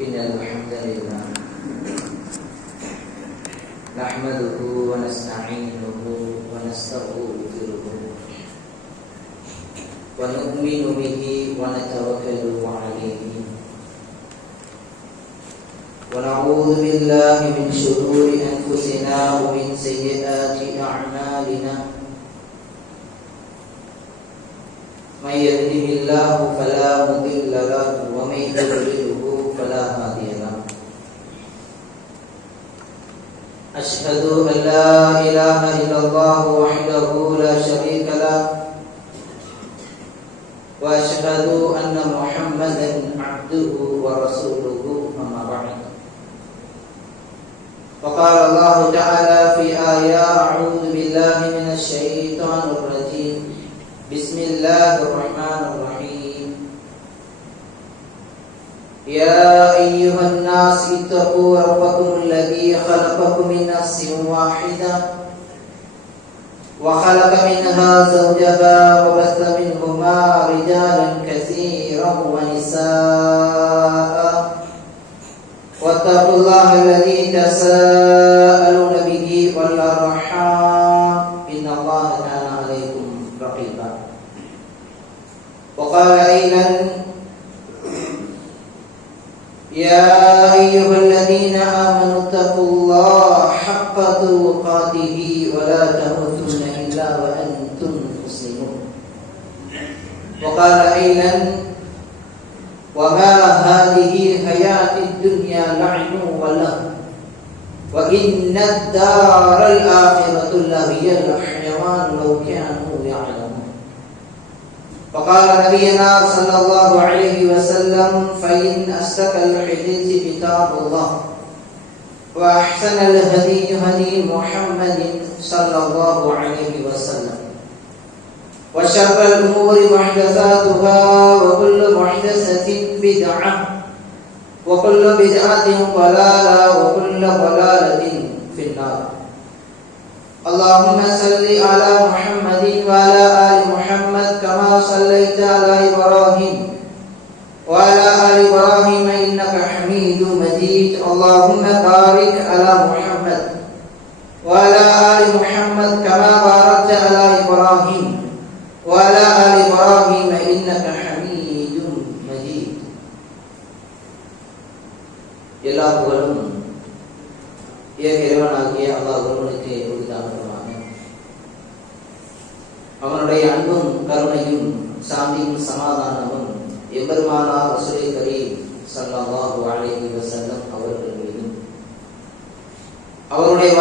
إن الحمد لله نحمده ونستعينه ونستغفره ونؤمن به ونتوكل عليه ونعوذ بالله من شرور أنفسنا ومن سيئات أعمالنا من يهده الله فلا مضل له ومن يضلله فلا هادي له أشهد أن لا إله إلا الله وحده لا شريك له وأشهد أن محمدا عبده ورسوله أما بعد وقال الله تعالى في آية أعوذ بالله من الشيطان الرجيم بسم الله الرحمن الرحيم يا أيها الناس اتقوا ربكم الذي خلقكم من نفس واحدة وخلق منها زوجها وبث منهما رجالا كثيرا ونساء واتقوا الله الذي تساءلون به والأرحام إن الله كان عليكم رقيبا وقال أيضا يا أيها الذين آمنوا اتقوا الله حق تقاته ولا تموتن إلا وأنتم مسلمون وقال أيضا وما هذه الحياة الدنيا لعب ولهو وإن الدار الآخرة لهي الحيوان لو كانوا يعلمون وقال نبينا صلى الله عليه وسلم فإن أصدق الحديث كتاب الله وأحسن الهدي هدي محمد صلى الله عليه وسلم وشر الأمور محدثاتها وكل محدثة بدعة وكل بدعة ضلالة وكل ضلالة في النار اللهم صل على محمد وعلى آل محمد كما صليت على إبراهيم وعلى آل إبراهيم إنك حميد مجيد اللهم بارك على محمد وعلى آل محمد كما باركت على إبراهيم وعلى آل إبراهيم إنك حميد مجيد எல்லா புகழும் ஏக இறைவனாகிய அல்லாஹ் ஒருவனுக்கே உரித்தானதாக. அவனுடைய அன்பும் கருணையும் சாந்தியும் சமாதானமும் எம்பெருமானார் ரசூலே கரீம் ஸல்லல்லாஹு அலைஹி வஸல்லம் அவர்கள் மீதும் அவருடைய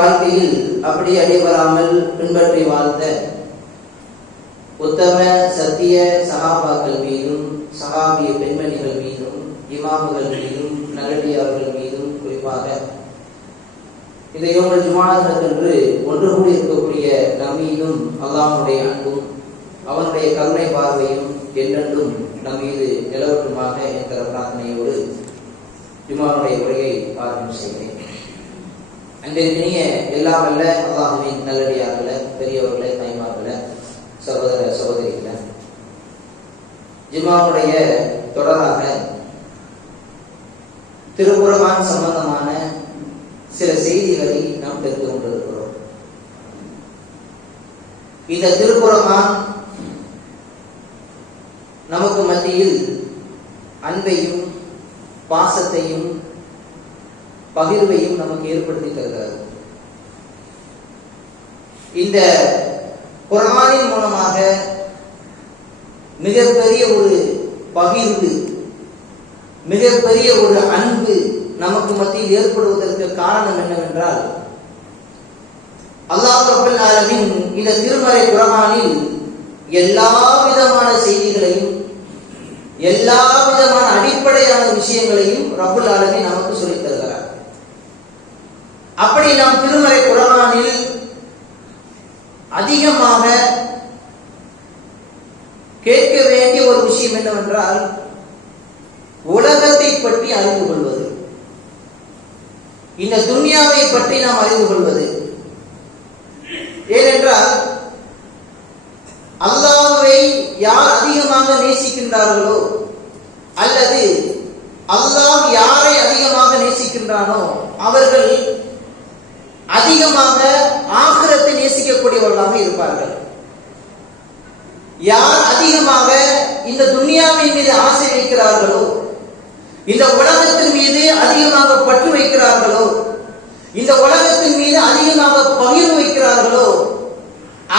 வாழ்க்கையில் அப்படி அடிபடாமல் பின்பற்றி வாழ்ந்த உத்தம சத்திய சஹாபாக்கள் மீதும் சஹாபிய பெண்மணிகள் மீதும் இமாம்கள் மீதும் நல்லடியார்கள் மீதும் குறிப்பாக இந்த யோமல் ஜுமாஅத்தன்று ஒன்று கூடி இருக்கக்கூடிய நம் மீதும் அல்லாஹ்வுடைய அன்பும் அவனுடைய கருணை பார்வையும் என்றென்றும் நம் மீது நிலவட்டுமாக என்கிற பிரார்த்தனையோடு ஜுமாவுடைய உரையை ஆரம்பம் செய்கிறேன். அன்றைய எல்லாம் அல்ல அல்லாஹ்வின் நல்லடியார்களே, பெரியவர்களே, தாய்மார்களே, சகோதர சகோதரிகளே, ஜுமாவுடைய தொடராக திருக்குர்ஆன் சம்பந்தமான சில செய்திகளை நாம் தெரிந்து கொண்டிருக்கிறோம். இந்த திருக்குர்ஆன் நமக்கு மத்தியில் அன்பையும் பாசத்தையும் பகிர்வையும் நமக்கு ஏற்படுத்தி தருகிறது. இந்த குர்ஆனின் மூலமாக மிகப்பெரிய ஒரு பகிர்வு, மிகப்பெரிய ஒரு அன்பு நமக்கு மத்தியில் ஏற்படுவதற்கு காரணம் என்னவென்றால், அல்லாஹ் ரப்பல் ஆலமீன் இந்த திருமறை குர்ஆனில் எல்லா விதமான செய்திகளையும் எல்லா விதமான அடிப்படையான விஷயங்களையும் ரப்பல் ஆலமீன் நமக்கு சொல்லித் தருகிறார். அப்படி நாம் திருமறை குர்ஆனில் அதிகமாக கேட்க வேண்டிய ஒரு விஷயம் என்னவென்றால், உலகத்தை பற்றி அறிந்து கொள்வது, இந்த துன்யாவை பற்றி நாம் அறிந்து கொள்வது. ஏனென்றால் அல்லாஹ்வை யார் அதிகமாக நேசிக்கின்றார்களோ அல்லது அல்லாஹ் யாரை அதிகமாக நேசிக்கின்றானோ அவர்கள் அதிகமாக ஆகிரத்தை நேசிக்கக்கூடியவர்களாக இருப்பார்கள். யார் அதிகமாக இந்த துன்யாவின் மீது ஆசை வைக்கிறார்களோ, இந்த உலகத்தின் மீது அதிகமாக பற்று வைக்கிறார்களோ, இந்த உலகத்தின் மீது அதிகமாக பகிர்வு வைக்கிறார்களோ,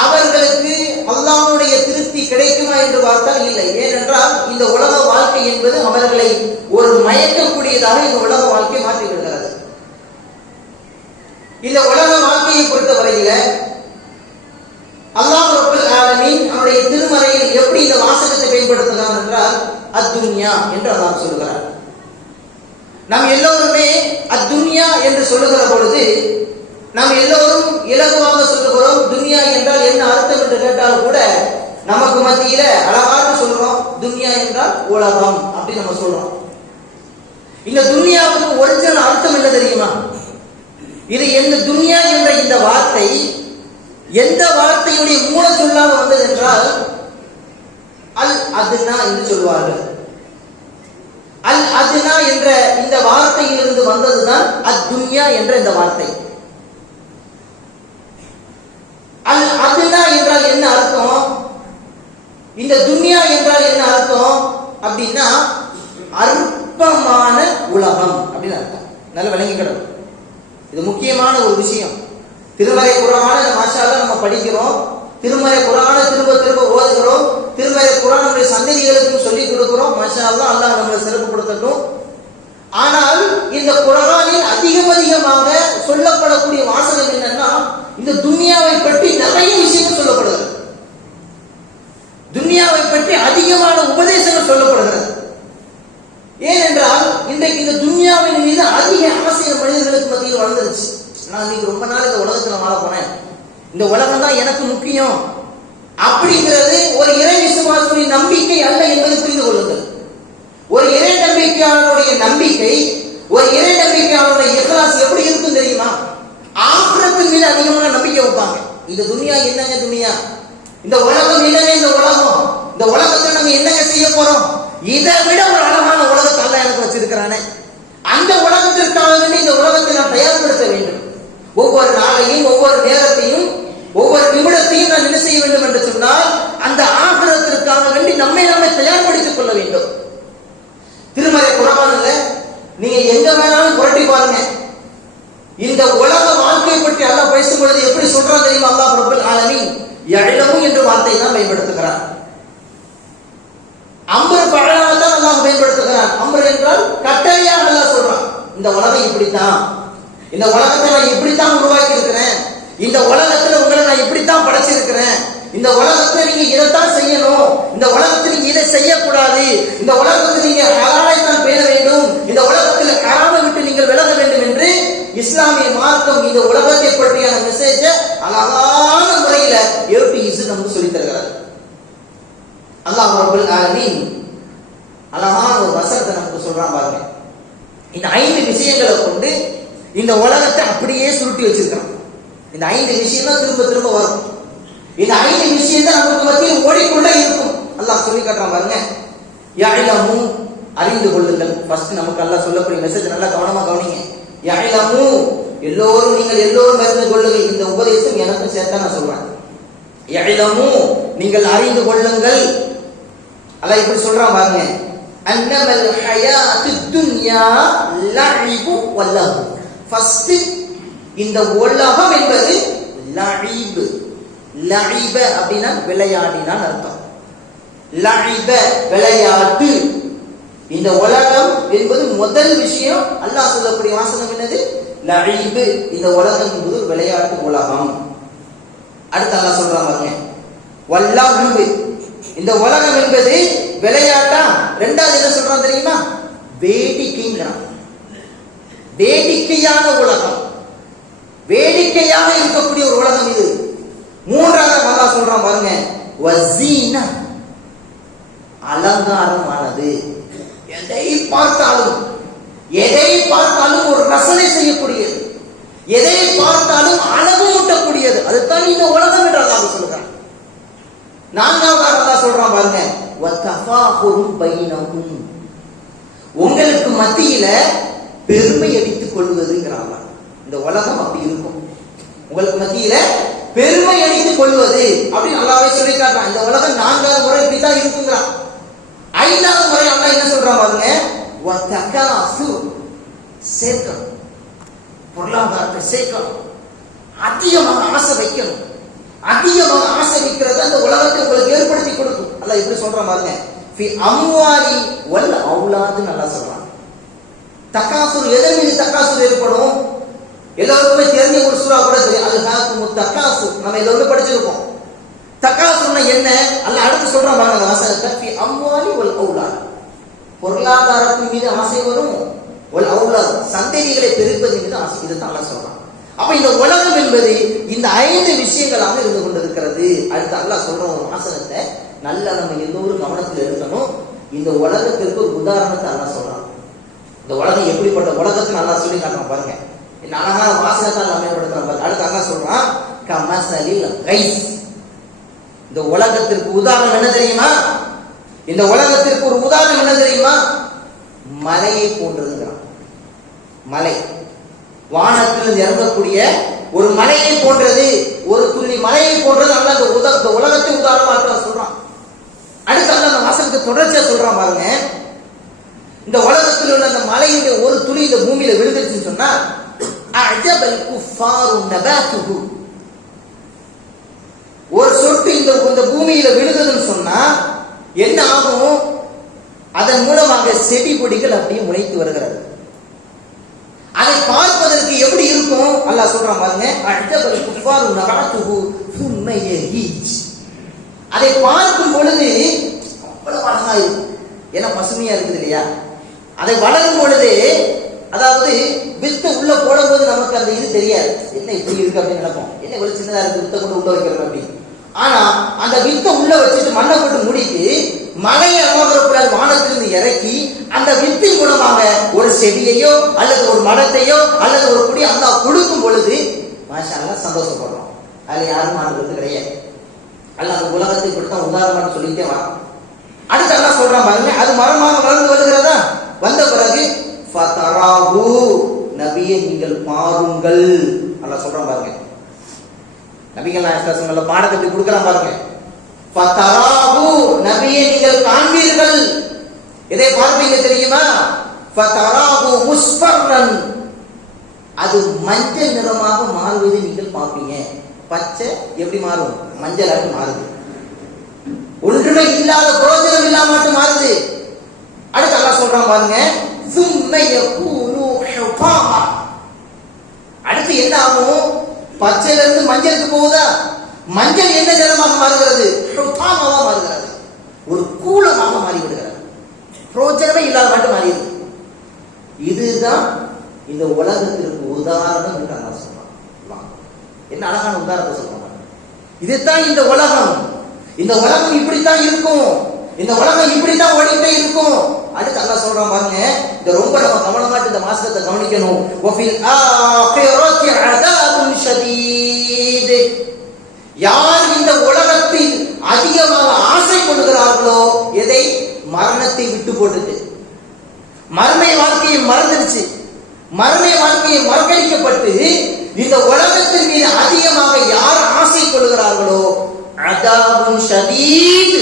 அவர்களுக்கு அல்லாஹ்வுடைய திருப்தி கிடைக்குமா என்று பார்த்தால் இல்லை. ஏனென்றால் இந்த உலக வாழ்க்கை என்பது அவர்களை ஒரு மயக்கக்கூடியதாக இந்த உலக வாழ்க்கை மாற்றி விடுகிறது. இந்த உலக வாழ்க்கையை பொறுத்தவரையில அல்லாஹ் ரப்பல் ஆலமீன் அவருடைய திருமறையில் எப்படி இந்த வாசகத்தை பயன்படுத்துகிறான் என்றால் அத்துன்யா என்று அல்லாஹ் சொல்கிறார். நாம் எல்லோருமே அத்துன்யா என்று சொல்லுகிற பொழுது நாம் எல்லோரும் இலகுவாக சொல்லுகிறோம். துன்யா என்றால் என்ன அர்த்தம் என்று கேட்டால் கூட நமக்கு மத்தியில அழகாக சொல்றோம், துன்யா என்றால் உலகம் அப்படி நம்ம சொல்றோம். இந்த துன்யாவுக்கு ஒரிஜினல் அர்த்தம் என்ன தெரியுமா? இது எந்த துன்யா என்ற இந்த வார்த்தை எந்த வார்த்தையுடைய மூல சொல்லாக வந்தது என்றால் அல் அதுனா என்று சொல்வார்கள். அல் அதுனா என்ற இந்த வார்த்தையிலிருந்து வந்ததுதான் அத்துன்யா என்ற இந்த வார்த்தை. அல் அதுனா என்றால் என்ன அர்த்தம்? இந்த துன்யா என்றால் என்ன அர்த்தம் அப்படின்னா அற்பமான உலகம் அப்படின்னு அர்த்தம். நல்ல விளங்கிக்கணும். இது முக்கியமான ஒரு விஷயம். திருமறை குர்ஆனை மாஷா அல்லாஹ் நம்ம படிக்கிறோம், திருமறை குர்ஆனை திரும்ப திரும்ப ஓதுகிறோம், திருமறை குர்ஆனுடைய சந்ததிகளுக்கும் சொல்லிக் கொடுக்கிறோம். மாஷா அல்லாஹ், அல்லாஹ் நம்மளை சிறப்புப்படுத்தட்டும். ஆனால் இந்த குர்ஆனில் அதிகமாக சொல்லப்படக்கூடிய வாசகம் என்னன்னா இந்த துன்யாவை பற்றி நிறைய விஷயங்கள் சொல்லப்படுகிறது. துன்யாவை பற்றி அதிகமான உபதேசங்கள் சொல்லப்படுகிறது. ஏனென்றால் இன்றைக்கு இந்த துன்யாவின் மீது அதிக ஆசை மனிதர்களுக்கு மத்தியில் வளர்ந்துருச்சு. நான் இன்னைக்கு ரொம்ப நாள் இந்த உலகத்துல வாழ போனேன், இந்த உலகம் தான் எனக்கு முக்கியம் அப்படிங்கிறது ஒரு இறை விசுவாசிய நம்பிக்கை அல்ல என்பதை புரிந்து கொள்ளுங்கள். ஒரு இறை நம்பிக்கையாளருடைய நம்பிக்கை, ஒரு இறை நம்பிக்கையாளருடைய இஹ்லாஸ் எப்படி இருக்கும் தெரியுமா? ஆகிரத்தின் மீது அதிகமான நம்பிக்கை வைப்பாங்க. இந்த துன்யா என்னங்க துன்யா, இந்த உலகம் என்னங்க இந்த உலகம், இந்த உலகத்தை நம்ம என்னங்க செய்ய போறோம், இதை விட ஒரு அழகான உலகத்தை அல்லாஹ் எனக்கு வச்சிருக்கிறானே, அந்த உலகத்திற்காக வேண்டி இந்த உலகத்தை நான் தயார்படுத்த வேண்டும். ஒவ்வொரு நாளையும் ஒவ்வொரு நேரத்தையும் ஒவ்வொரு நிமிடத்தையும் நான் என்ன செய்ய வேண்டும் என்று சொன்னால் அந்த ஆகிரத்திற்காக வேண்டி நம்மை தயார்படுத்திக் கொள்ள வேண்டும். திருமறை குர்ஆன்ல நீங்க எங்க வேணாலும் புரட்டி பாருங்க, இந்த உலக வாழ்க்கையை பற்றி அல்லாஹ் பேசும் பொழுது எப்படி சொல்றான் தெரியுமா? அல்லாஹ் ரப்பல் ஆலமீன் யஅலமு என்ற வார்த்தையை தான் பயன்படுத்துகிறார். அம்ர் ஃபஅலா தான் அல்லாஹ் பயன்படுத்துகிறான். அம்ர் என்றால் கட்டளையாக அல்லாஹ் சொல்றான். இந்த உலகம் இப்படித்தான், இந்த உலகத்தை நான் இப்படித்தான் உருவாக்கி இருக்கிறேன், இந்த உலகத்துல உங்களை நான் இப்படித்தான் படைச்சிருக்கிறேன், இந்த உலகத்துல நீங்க இதைத்தான் செய்யணும், இந்த உலகத்துல நீங்க இதை செய்யக்கூடாது, இந்த உலகத்துல நீங்க ஹலாலை தான் பேண வேண்டும், இந்த உலகத்துல ஹராமை விட்டு நீங்கள் விலக வேண்டும் என்று இஸ்லாமிய மார்க்கம் இந்த உலகத்தை பற்றியான மெசேஜை அழகான முறையில நமக்கு சொல்லி தருகிறார். அல்லாஹ் ரப்பல் ஆலமீன் அழகான ஒரு வசனத்தை நமக்கு சொல்றான் பாருங்க. இந்த 5 விஷயங்களை கொண்டு இந்த உலகத்தை அப்படியே சுருட்டி வச்சிருக்கான். இந்த 5 விஷயம் தான் திரும்ப திரும்ப வரும். இந்த 5 விஷயம் தான் நமக்கு மத்தியில் ஓடிக்கொண்டே இருக்கும். அல்லாஹ் சொல்லி காட்டுறான் பாருங்க. யஅலமு அறிந்து கொள்ளுங்கள். ஃபர்ஸ்ட் நமக்கு அல்லாஹ் சொல்லக்கூடிய மெசேஜ் நல்லா கவனமா கவனிங்க. யஅலமு எல்லோரும் நீங்கள் எல்லோரும் அறிந்து கொள்ளுங்கள். இந்த உபதேசம் எனக்கும் சேர்த்தா நான் சொல்றேன். யஅலமு நீங்கள் அறிந்து கொள்ளுங்கள். அல்லாஹ் இப்படி சொல்றான் பாருங்க. அன்னமல் ஹயாத்துத் துன்யா லஇபு வல்லஹு. ஃபர்ஸ்ட் இந்த உலகம் என்பது லஇப். லஇப அப்படினா விளையாடினான் அர்த்தம். லஇப விளையாட்டு. இந்த உலகம் என்பது முதல் விஷயம். அல்லாஹ் சொல்லக்கூடிய வாசகம் என்னது? லஇப். இந்த உலகம் என்பது விளையாட்டு உலகம். அடுத்து அல்லாஹ் சொல்றான் பாருங்க. வல்லஹு. இந்த உலகம் என்பது விளையாட்டா? ரெண்டாவது என்ன சொல்றான் தெரியுமா? வேடிக்கைங்கிறான். வேடிக்கையான உலகம், வேடிக்கையாக இருக்கக்கூடிய ஒரு உலகம் இது. மூன்றாவது அல்லாஹ் சொல்றான் பாருங்க. வஸீனா அலங்காரமானது. எதை பார்த்தாலும் ஒரு ரசனை செய்யக்கூடியது, எதை பார்த்தாலும் அழகு ஊட்டக்கூடியது. அதுதான் இந்த உலகம் என்று அல்லாஹ் சொல்றான். நான்காவது அல்லாஹ் சொல்றான் பாருங்க. வதஃபாஹுரு பைனஹும். உங்களுக்கு மத்தியில பெருமை அடித்துக் கொள்வதுங்கிறாங்க. இந்த உலகம் அப்படி இருக்கும். உங்களுக்கு மத்தியில பெருமை அடித்துக் கொள்வது அப்படின்னு நல்லாவே சொல்லி காட்டுறான். இந்த உலகம் 4வது முறை இப்படித்தான் இருக்குங்கிறான். 5வது முறை அல்லாஹ் என்ன சொல்றான் பாருங்க, சேர்க்கணும், பொருளாதாரத்தை சேர்க்கணும், அதிகமாக ஆசை வைக்கணும். அதிகமாக ஆசை வைக்கிறது அந்த உலகத்தை உங்களுக்கு ஏற்படுத்தி கொடுக்கும். அல்லாஹ் எப்படி சொல்றான் பாருங்க, ஃபி அம்வாலி வல் அவுலாதுன்னு நல்லா சொல்றான். தக்காசுர், எதன் மீது தக்காசுர் ஏற்படும்? எல்லாருக்குமே தெரிஞ்ச ஒரு சூறா கூட தெரியும், அல்ஹாக்குமு தக்காசுர். நம்ம எல்லோரும் படிச்சிருக்கோம். தக்காசுர்னா என்ன? அல்லாஹ் அடுத்து சொல்றான் பாருங்க அந்த வசனத்தை, ஃபி அம்வாலி வல் அவுலாத். பொருளாதாரத்தின் மீது ஆசை வரும், வல் அவுலாத் சந்ததிகளை பெருப்பதின் மீது ஆசை. இதுதான் அல்லாஹ் சொல்றான். அப்ப இந்த உலகம் என்பது இந்த 5 விஷயங்களாக இருந்து கொண்டிருக்கிறது. அடுத்து அல்லாஹ் சொல்ற ஒரு வசனத்தை நல்லா நம்ம எல்லோரும் கவனத்தில் எடுக்கணும். இந்த உலகத்திற்கு ஒரு உதாரணத்தை அல்லாஹ் சொல்றான். இந்த உலகம் எப்படிப்பட்ட உலகத்தை நல்லா சொல்லி காட்டுறான் பாருங்க. இந்த அழகான வாசகத்தை அமையப்படுத்துறான் பாருங்க. அடுத்து அல்லாஹ் சொல்றான், கமஸலில் கைஸ். இந்த உலகத்திற்கு உதாரணம் என்ன தெரியுமா? இந்த உலகத்திற்கு ஒரு உதாரணம் என்ன தெரியுமா? மலையை போன்றதுங்கிறான். மலை, வானத்தில் இறங்கக்கூடிய ஒரு மலையை போன்றது, ஒரு துளி மலையை போன்றது. அல்ல இந்த உலகத்தை உதாரணமாக சொல்றான். அடுத்து அல்ல அந்த வாசகத்தை தொடர்ச்சியா சொல்றான் பாருங்க. இந்த உலகத்தில் உள்ள அந்த மலையுடைய ஒரு துளி இந்த பூமியில விழுந்துருச்சுன்னு சொன்னா, அஜபல் குஃபாரு நபாத்துஹு, ஒரு சொட்டு இந்த பூமியில விழுந்ததுன்னு சொன்னா என்ன ஆகும்? அதன் மூலமாக செடி கொடிகள் அப்படியே முளைத்து வருகிறது. அதை பார்ப்பதற்கு எப்படி இருக்கும்? அல்லாஹ் சொல்றான் பாருங்க, அஜபல் குஃபாரு நபாத்துஹு சும்ம யஹீஜ். அதை பார்க்கும் பொழுது அவ்வளவு அழகா இருக்கும். ஏன்னா பசுமையா இருக்குது இல்லையா? அதை வளரும் பொழுது, அதாவது வித்து உள்ள போடும்போது நமக்கு அந்த இது தெரியாது, என்ன இப்படி இருக்கு அப்படின்னு நினைப்போம். என்ன இவ்வளவு சின்னதா இருக்கு, வித்தை கொண்டு உள்ள வைக்கிறது அப்படின்னு. ஆனா அந்த வித்தை உள்ள வச்சுட்டு மண்ணை போட்டு மூடிட்டு மலையை அமர்ப்புறால் வானத்திலிருந்து இறக்கி அந்த வித்தின் மூலமாக ஒரு செடியையோ அல்லது ஒரு மரத்தையோ அல்லது ஒரு குடி அல்லாஹ் கொடுக்கும் பொழுது மாஷா அல்லாஹ் சந்தோஷப்படுறோம். அதுல யாரும் மாறுறது கிடையாது. அல்லாஹ் அந்த உலகத்தை இப்படித்தான் உதாரணம் சொல்லிட்டே வரான். அடுத்து அல்லாஹ் சொல்றான் பாருங்க, அது மரமாக வளர்ந்து வருகிறதா? வந்த பிறகு ஃபதராஹு, நபியே நீங்கள் பாருங்கள். அல்லாஹ் சொல்றான் பாருங்க. நபிகள் நாயகம் பாடத்தை எப்படி கொடுக்கலாம் பாருங்க. ஃபதராஹு, நபியே நீங்கள் காண்பீர்கள். இதை பார்ப்பீங்க தெரியுமா? ஃபதராஹு முஸ்ஃபர்ரன், அது மஞ்சள் நிறமாக மாறுவதை நீங்கள் பார்ப்பீங்க. பச்சை எப்படி மாறும்? மஞ்சளாட்டு மாறுது. ஒன்றுமே இல்லாத பிரயோஜனம் இல்லாம மட்டும் மாறுது. அடுத்து அல்லாஹ் சொல்றான் பாருங்க, சும்ம யகூனு ஹுதாமா. அடுத்து என்ன ஆகும்? பச்சையில இருந்து மஞ்சளுக்கு போகுதா? மஞ்சள் என்ன நிறமாக மாறுகிறது? ஹுதாமாவா மாறுகிறது. ஒரு கூலமாக மாறிவிடுகிறது. பிரயோஜனமே இல்லாத மட்டும் மாறிடுது. இதுதான் இந்த உலகத்திற்கு உதாரணம் என்று அல்லாஹ் சொல்றான். என்ன அழகான உதாரணத்தை சொல்றாங்க. இதுதான் இந்த உலகம். இந்த உலகம் இப்படித்தான் இருக்கும். இந்த உலகம் இப்படித்தான் ஓடிட்டே இருக்கும். அடுத்து அல்லாஹ் சொல்றான் பாருங்க, இத ரொம்ப நம்ம கவனமாட்டு இந்த வாசகத்தை கவனிக்கணும். வஃபில் ஆகிரத்தி அஸாபுன் ஷதீத். யார் இந்த உலகத்தில் அதிகமாக ஆசை கொள்கிறார்களோ, எதை? மரணத்தை விட்டு போட்டுட்டு மறுமை வாழ்க்கையை மறந்துடுச்சு, மறுமை வாழ்க்கையை மறக்கடிக்கப்பட்டு இந்த உலகத்தின் மீது அதிகமாக யார் ஆசை கொள்கிறார்களோ, அஸாபுன் ஷதீத்,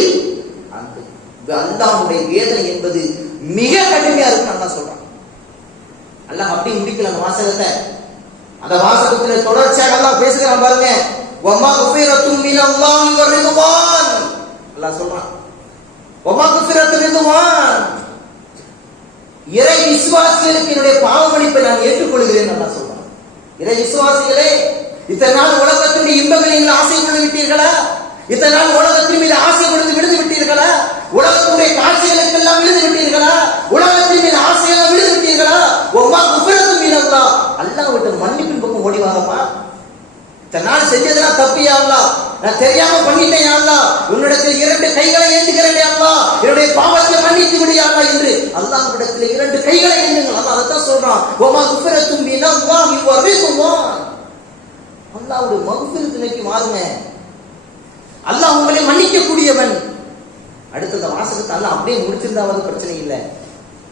அல்லாஹ்வுடைய வேதனை என்பது மிக கடுமையா இருக்கு அல்லாஹ் சொல்றான். அல்லாஹ் அப்படி முடிக்கல அந்த வாசகத்தை. அந்த வாசகத்துல தொடர்ச்சியாக அல்லாஹ் பேசுகிறான் பாருங்க. வமக்ஃபிரத்தும் மினல்லாஹி வரிதுவான். அல்லாஹ் சொல்றான், வமக்ஃபிரத்து ரிதுவான், இறை விசுவாசிகளுக்கு என்னுடைய பாவ மன்னிப்பை நான் ஏற்றுக்கொள்கிறேன் அல்லாஹ் சொல்றான். இறை விசுவாசிகளே, இத்தனை நாள் உலகத்தினுடைய இன்பங்களை நீங்கள் ஆசை கொண்டு விட்டீர்களா? இத்தனை நாள் உலகத்தின் மீது ஆசை கொடுத்து விழுந்து விட்டீர்களா? உலகத்துடைய காட்சிகளுக்கு எல்லாம் விழுந்து விட்டீர்களா? உலகத்தின் மீது ஆசையெல்லாம் விழுந்து விட்டீர்களா? அல்லாஹ் விட்டு மன்னிப்பின் பக்கம் ஓடி வாங்கப்பா. இத்தனை நாள் செஞ்சதெல்லாம் தப்பியா அல்லாஹ், நான் தெரியாம பண்ணிட்டேன் அல்லாஹ், உன்னிடத்தில் 2 கைகளை ஏந்துகிறேன் அல்லாஹ், என்னுடைய பாவத்தை மன்னித்து விடு அல்லாஹ் என்று அல்லாஹ்விடத்தில் 2 கைகளை ஏந்துங்கள். அல்லாஹ் அதான் சொல்றான், வமா குஃபிரத்தும் மினல்லாஹி வரிதுவான். அல்லாஹ்வுடைய மக்ஃபிரத் நோக்கி வாருங்க. அல்லாஹ் உங்களை மன்னிக்க கூடியவன். அடுத்த வாசகத்தை அல்லாஹ் அப்படியே முடிச்சிருந்தாவது பிரச்சனை இல்லை.